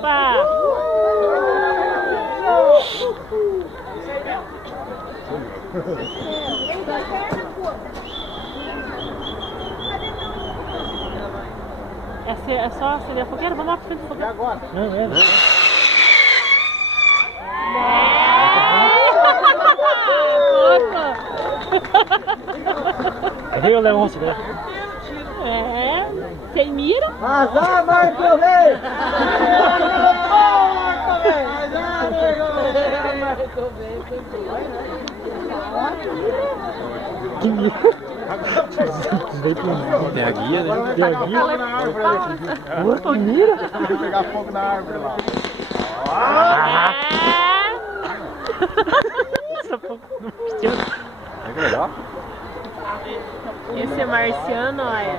Opa! É só acender a fogueira? Vamos lá pra frente da fogueira. E agora? Não, é. Cadê o Leôncio, né? Sem mira? Azar, Marco Rei! Que mira? Tem a guia, né? Tem a guia? Pô, que mira? Vai pegar fogo na árvore lá. Essa pouco não funciona. É legal? Esse é marciano, olha.